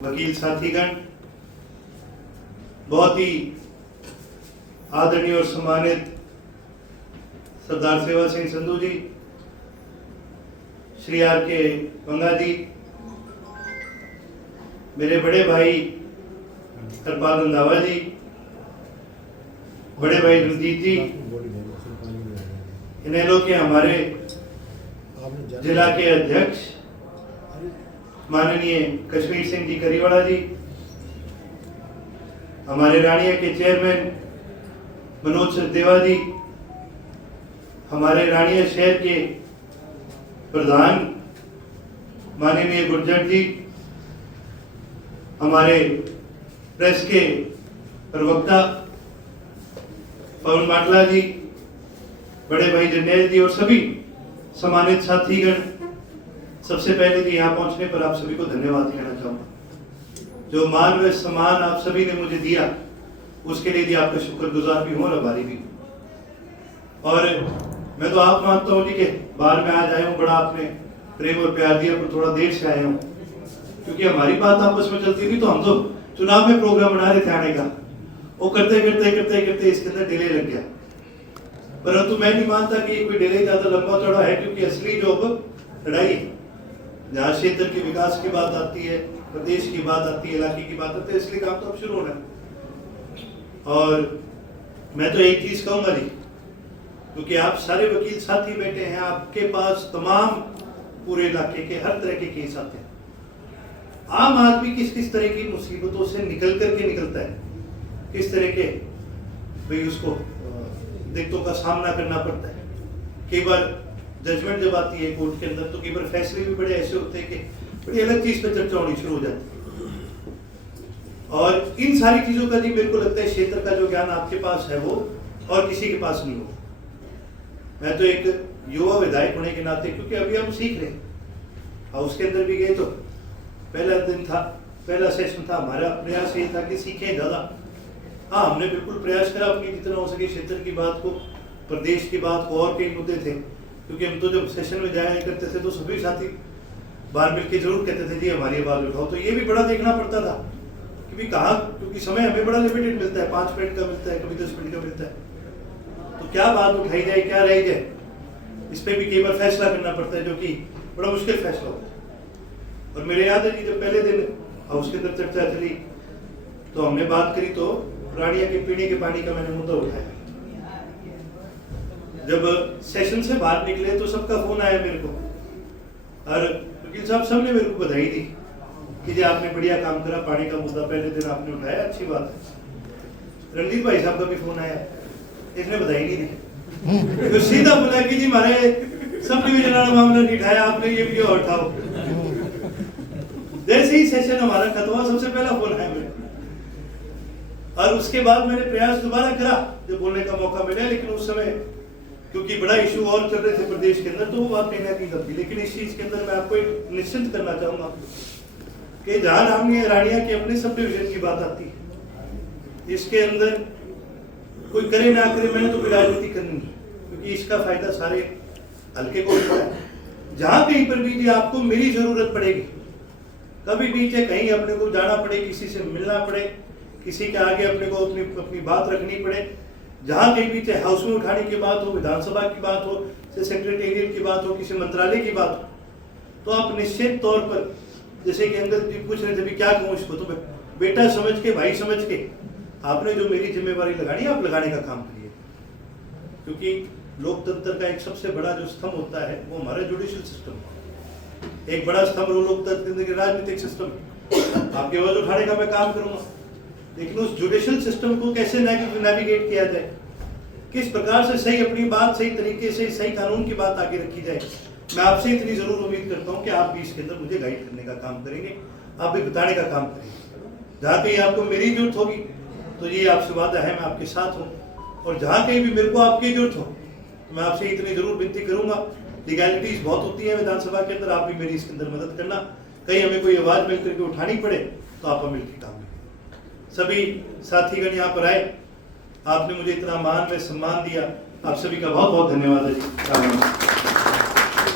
वकील साथीगण, बहुत ही आदरणीय और सम्मानित सरदार सेवा सिंह संधू जी, श्री आर के पंगा जी, मेरे बड़े भाई कृपाल रंधावा जी, बड़े भाई रणजीत जी, इनेलो के हमारे जिला के अध्यक्ष माननीय कश्मीर सिंह जी करीवाड़ा जी, हमारे रानिया के चेयरमैन मनोज सचदेवा जी, हमारे रानिया शहर के प्रधान माननीय गुर्जर जी, हमारे प्रेस के प्रवक्ता पवन माटला जी, बड़े भाई जर्नैल जी और सभी सम्मानित साथीगण, सबसे पहले तो यहाँ पहुंचने पर आप सभी को धन्यवाद कहना चाहूँगा। जो मान व सम्मान आप सभी ने मुझे दिया उसके लिए भी आपका शुक्रगुजार भी हूँ और आभारी भी हूँ। और मैं तो आप मानता हूँ जी के बाहर में आज आया हूँ, बड़ा आपने प्रेम और प्यार दिया, पर थोड़ा देर से आया हूँ क्योंकि हमारी बात आपस में चलती थी। तो हम तो चुनाव में प्रोग्राम बना रहे थे आने का, वो करते करते करते करते इसके अंदर डिले लग गया। परंतु मैं नहीं मानता कि कोई डिले ज्यादा लंबा चौड़ा है, क्योंकि असली जो लड़ाई है जहाँ क्षेत्र के विकास की बात आती है, प्रदेश की बात आती है, इलाके की बात आती है, इसलिए काम तो अब शुरू होना है। और मैं तो एक चीज कहूंगा जी, क्योंकि आप सारे वकील साथी बैठे हैं, आपके पास तमाम पूरे इलाके के हर तरह के केस आते हैं। आम आदमी किस किस तरह की मुसीबतों से निकल करके निकलता है, किस तरह के भाई उसको दिक्कतों का सामना करना पड़ता है। कई बार जजमेंट जब आती है कोर्ट के अंदर तो कई बार फैसले भी बड़े ऐसे होते हैं कि बड़ी अलग चीज पर चर्चा होनी शुरू हो जाती है। और इन सारी चीजों का जी मेरे को लगता है क्षेत्र का जो ज्ञान आपके पास है वो और किसी के पास नहीं हो। मैं तो एक युवा विधायक होने के नाते, क्योंकि अभी हम सीख रहे हैं, हाउस के अंदर भी गए तो पहला दिन था, पहला सेशन था, हमारा प्रयास ये था कि सीखें ज्यादा। हाँ, हमने बिल्कुल प्रयास करा अपनी जितना हो सके क्षेत्र की बात को, प्रदेश की बात को, और कई मुद्दे थे, क्योंकि हम तो जब सेशन में जाया करते थे तो सभी साथी बाहर मिलकर जरूर कहते थे जी हमारी आवाज उठाओ। तो ये भी बड़ा देखना पड़ता था कि भी कहाँ, क्योंकि समय हमें बड़ा लिमिटेड मिलता है, 5 मिनट का मिलता है, कभी 10 मिनट का मिलता है, तो क्या बात उठाई जाए, क्या रह जाए, इस पर भी कई बार फैसला करना पड़ता है, जो कि बड़ा मुश्किल फैसला होता है। और मेरे याद है कि जब पहले दिन हाउस के अंदर चर्चा चली तो हमने बात करी तो रानिया के पीने के पानी का मैंने मुद्दा उठाया। जब सेशन से बाहर निकले तो सबका फोन आया मेरे को, और वकील साहब सबने मेरे को बधाई दी कि जी आपने बढ़िया काम करा, पानी का मुद्दा पहले दिन आपने उठाया, अच्छी बात है। रणजीत भाई साहब का भी फोन आया, इसने बधाई नहीं दी, तो सीधा बोला कि जी हमारे सब डिवीजन वाला मामला नहीं उठाया आपने, ये भी और उठाओ। जैसे ही सेशन हमारा खत्म हुआ सबसे पहला फोन आया मेरे, और उसके बाद मैंने प्रयास दोबारा करा जब बोलने का मौका मिला, लेकिन उस समय क्योंकि बड़ा इशू और चल रहे थे प्रदेश के अंदर तो वो बात कहीं ना कहीं दबी। लेकिन इस चीज के अंदर मैं आपको एक निश्चित करना चाहूंगा कि जहां रामनी रानिया के अपने सब डिवीजन की बात आती है, इसके अंदर कोई करे ना करे, मैंने तो कोई राजनीति करनी नहीं, क्योंकि इसका फायदा सारे हल्के को मिलता है। जहां कहीं पर भी जी आपको मेरी जरूरत पड़ेगी, कभी भी चाहे कहीं अपने को जाना पड़े, किसी से मिलना पड़े, किसी के आगे अपने को अपनी बात रखनी पड़े, जहां कहीं भी चाहे हाउस में उठाने की बात हो, विधानसभा की बात हो, सेक्रेटेरिएट की बात हो, किसी मंत्रालय की बात हो, तो आप निश्चित तौर पर, जैसे कि अंगद जी पूछ रहे थे भी क्या कहूँ इसको, तो बेटा समझ के, भाई समझ के आपने जो मेरी जिम्मेवारी लगानी आप लगाने का काम करिए। क्योंकि लोकतंत्र का एक सबसे बड़ा जो स्तंभ होता है वो हमारा जुडिशियल सिस्टम, एक बड़ा स्तंभ लोकतंत्र के राजनीतिक सिस्टम। आपके आवाज उठाने का मैं काम करूंगा, लेकिन उस जुडिशियल सिस्टम को कैसे नेविगेट किया जाए, किस प्रकार से सही अपनी बात सही तरीके से, सही कानून की बात आगे रखी जाए, मैं आपसे इतनी जरूर उम्मीद करता हूं कि आप भी इसके अंदर मुझे गाइड करने का काम करेंगे, आप भी बताने का काम करेंगे। जहाँ कहीं आपको मेरी जरूरत होगी तो ये आपसे वादा है मैं आपके साथ हूँ, और जहाँ कहीं भी मेरे को आपकी जरूरत हो तो मैं आपसे इतनी जरूर विनती करूंगा। लीगैलिटीज बहुत होती है विधानसभा के अंदर, आप भी मेरी इसके अंदर मदद करना, कहीं हमें कोई आवाज मिल करके उठानी पड़े तो आप मिलकर काम करें। सभी साथीगण यहाँ पर आए, आपने मुझे इतना मान व सम्मान दिया, आप सभी का बहुत बहुत धन्यवाद है जी।